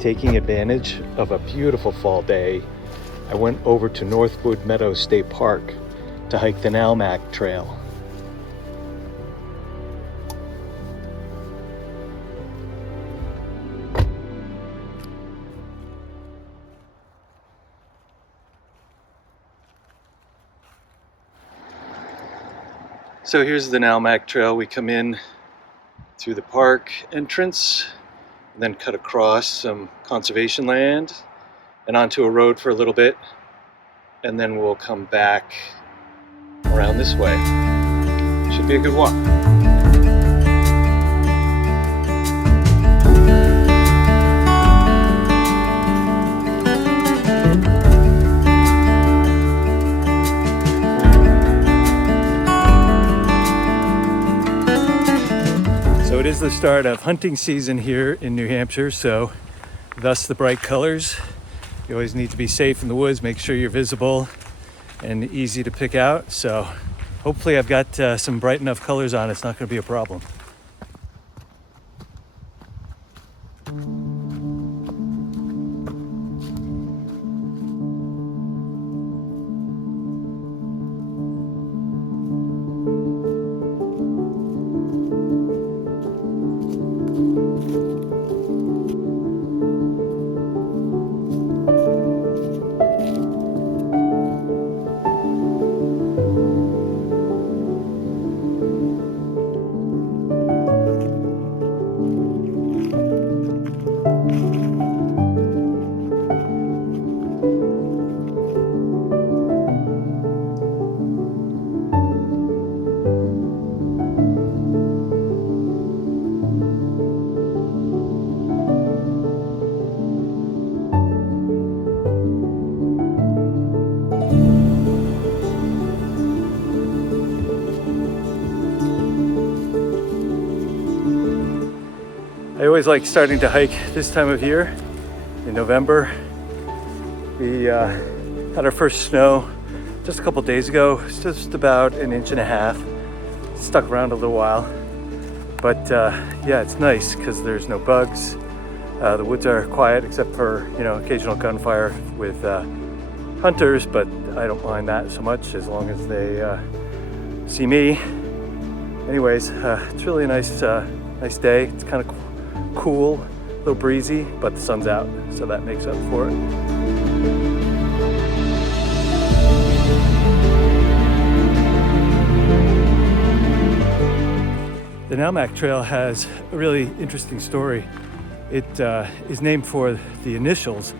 taking advantage of a beautiful fall day, I went over to Northwood Meadows State Park to hike the NALMC Trail. So here's the NALMC Trail. We come in through the park entrance, and then cut across some conservation land and onto a road for a little bit, and then we'll come back around this way. Should be a good walk. So it is the start of hunting season here in New Hampshire, so thus the bright colors. You always need to be safe in the woods, make sure you're visible and easy to pick out. So hopefully I've got some bright enough colors on, it's not going to be a problem. I always like starting to hike this time of year in November. We had our first snow just a couple days ago. It's just about 1.5 inches. Stuck around a little while, but yeah, it's nice because there's no bugs. The woods are quiet except for occasional gunfire with hunters, but I don't mind that so much as long as they see me. Anyways, it's really a nice day. It's kind of cool, a little breezy, but the sun's out, so that makes up for it. The NALMC Trail has a really interesting story. It is named for the initials,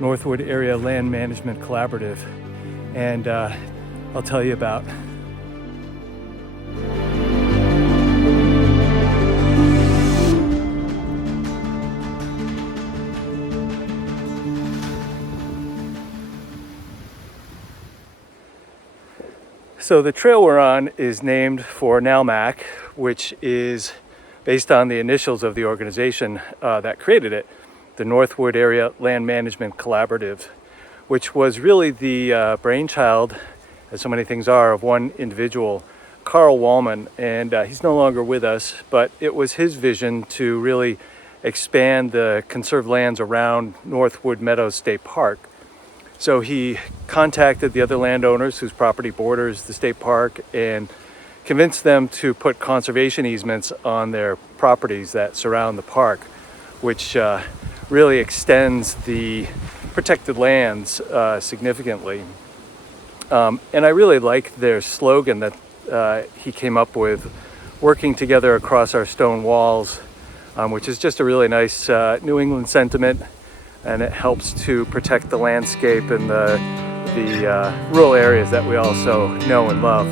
Northwood Area Land Management Collaborative, and I'll tell you about. So the trail we're on is named for NALMC, which is based on the initials of the organization that created it, the Northwood Area Land Management Collaborative, which was really the brainchild, as so many things are, of one individual, Carl Wallman, and he's no longer with us, but it was his vision to really expand the conserved lands around Northwood Meadows State Park. So he contacted the other landowners whose property borders the state park and convinced them to put conservation easements on their properties that surround the park, which really extends the protected lands significantly. And I really like their slogan that he came up with, working together across our stone walls, which is just a really nice New England sentiment. And it helps to protect the landscape and the rural areas that we also know and love.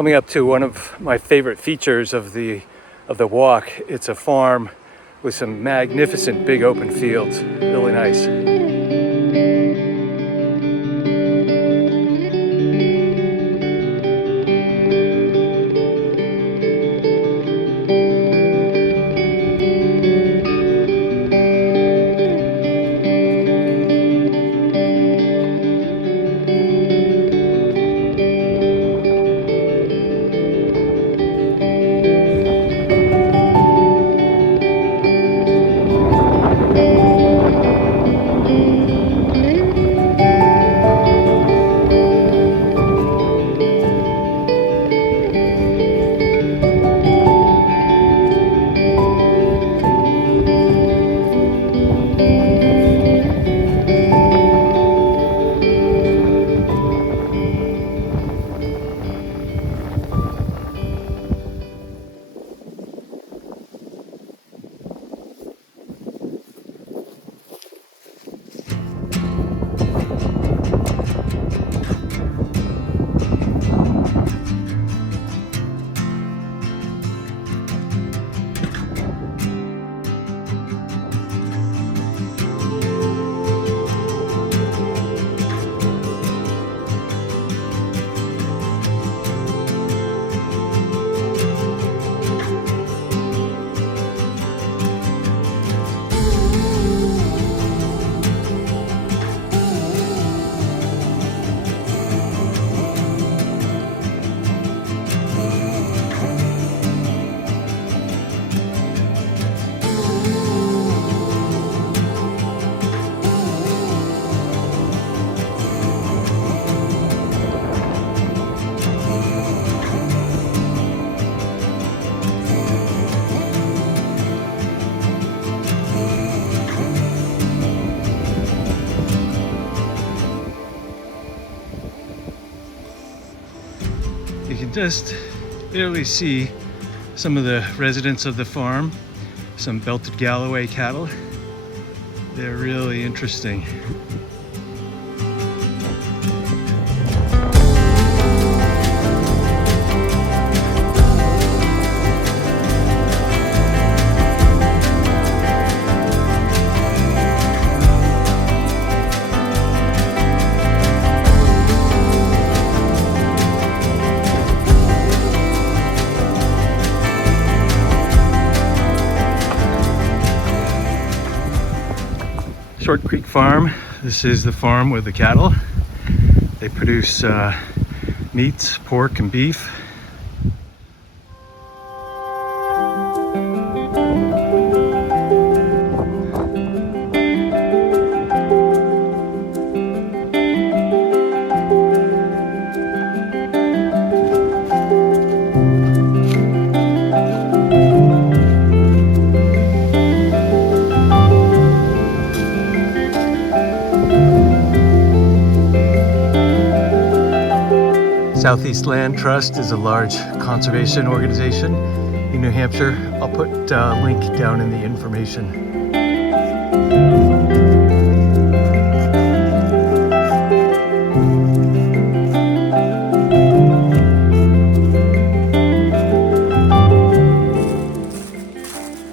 Coming up to one of my favorite features of the walk. It's a farm with some magnificent big open fields. Really nice. You can just barely see some of the residents of the farm, some belted Galloway cattle. They're really interesting. Short Creek Farm. This is the farm with the cattle. They produce meats, pork and beef. Southeast Land Trust is a large conservation organization in New Hampshire. I'll put a link down in the information.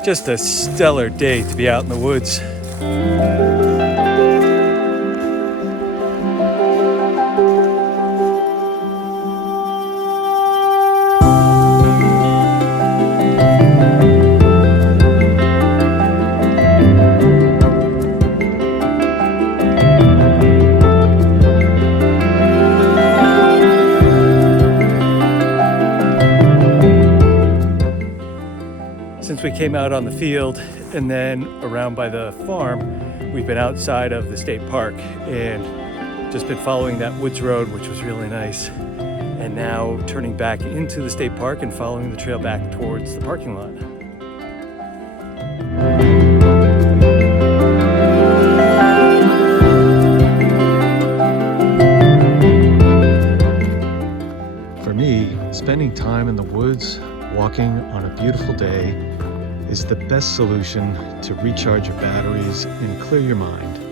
Just a stellar day to be out in the woods. Since we came out on the field and then around by the farm, we've been outside of the state park and just been following that woods road, which was really nice. And now turning back into the state park and following the trail back towards the parking lot. For me, spending time in the woods, walking on a beautiful day, is the best solution to recharge your batteries and clear your mind.